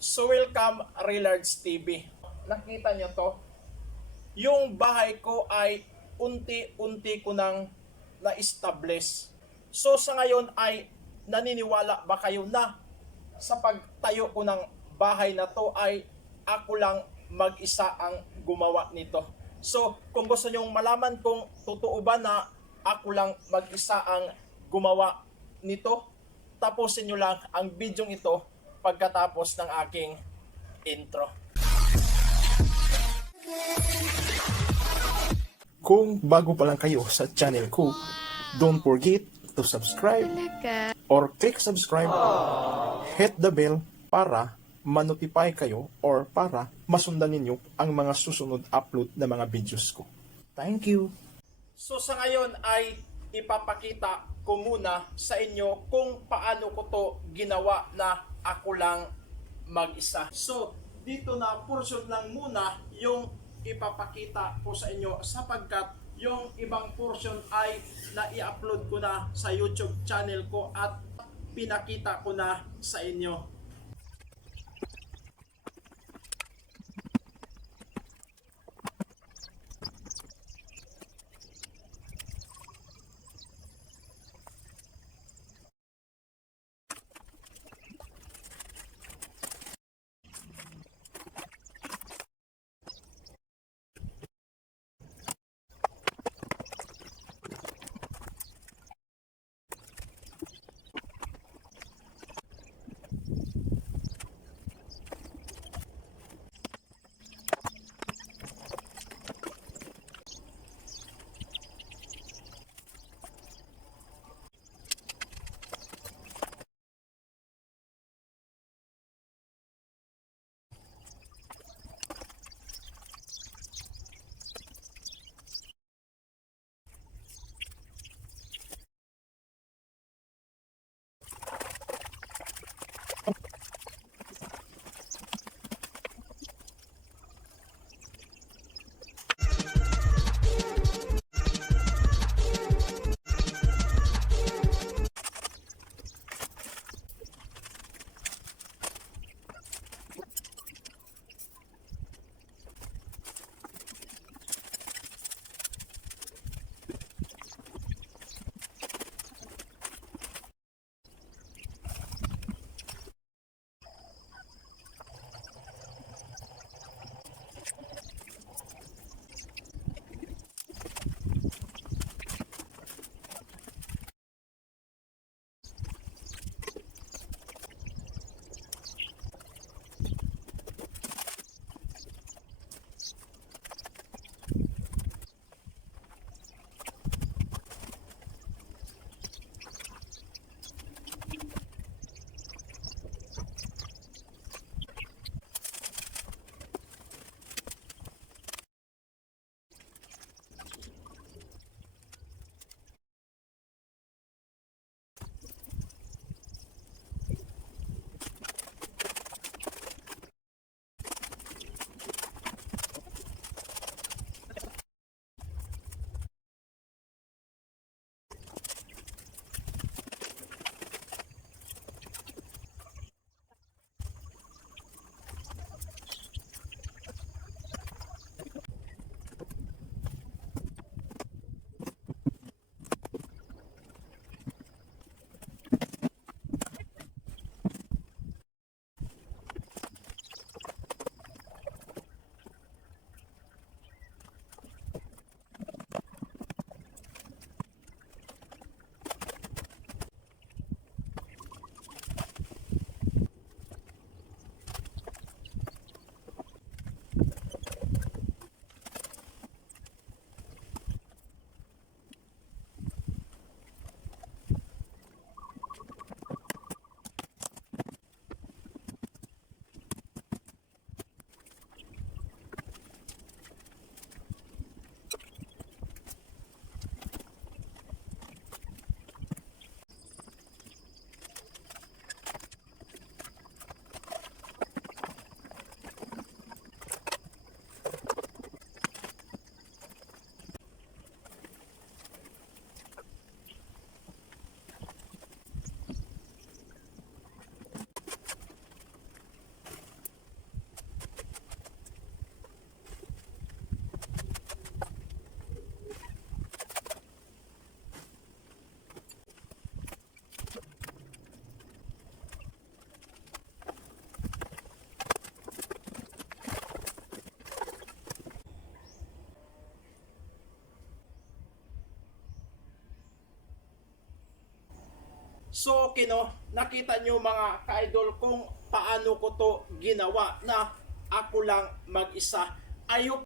So welcome Relards TV. Nakita nyo to? Yung bahay ko ay unti-unti ko nang na-establish. So sa ngayon ay naniniwala ba kayo na sa pagtayo ko ng bahay na to ay ako lang mag-isa ang gumawa nito. So kung gusto nyong malaman kung totoo ba na ako lang mag-isa ang gumawa nito, tapusin nyo lang ang video ito pagkatapos ng aking intro. Kung bago pa lang kayo sa channel ko, don't forget to subscribe or click subscribe, hit the bell para ma-notify kayo or para masundan ninyo ang mga susunod upload na mga videos ko. Thank you! So sa ngayon ay ipapakita ko muna sa inyo kung paano ko to ginawa na ako lang mag-isa. So dito na portion lang muna yung ipapakita ko sa inyo sapagkat yung ibang portion ay na-i-upload ko na sa YouTube channel ko at pinakita ko na sa inyo. So, kino, nakita nyo mga ka-idol kung paano ko to ginawa na ako lang mag-isa. Hope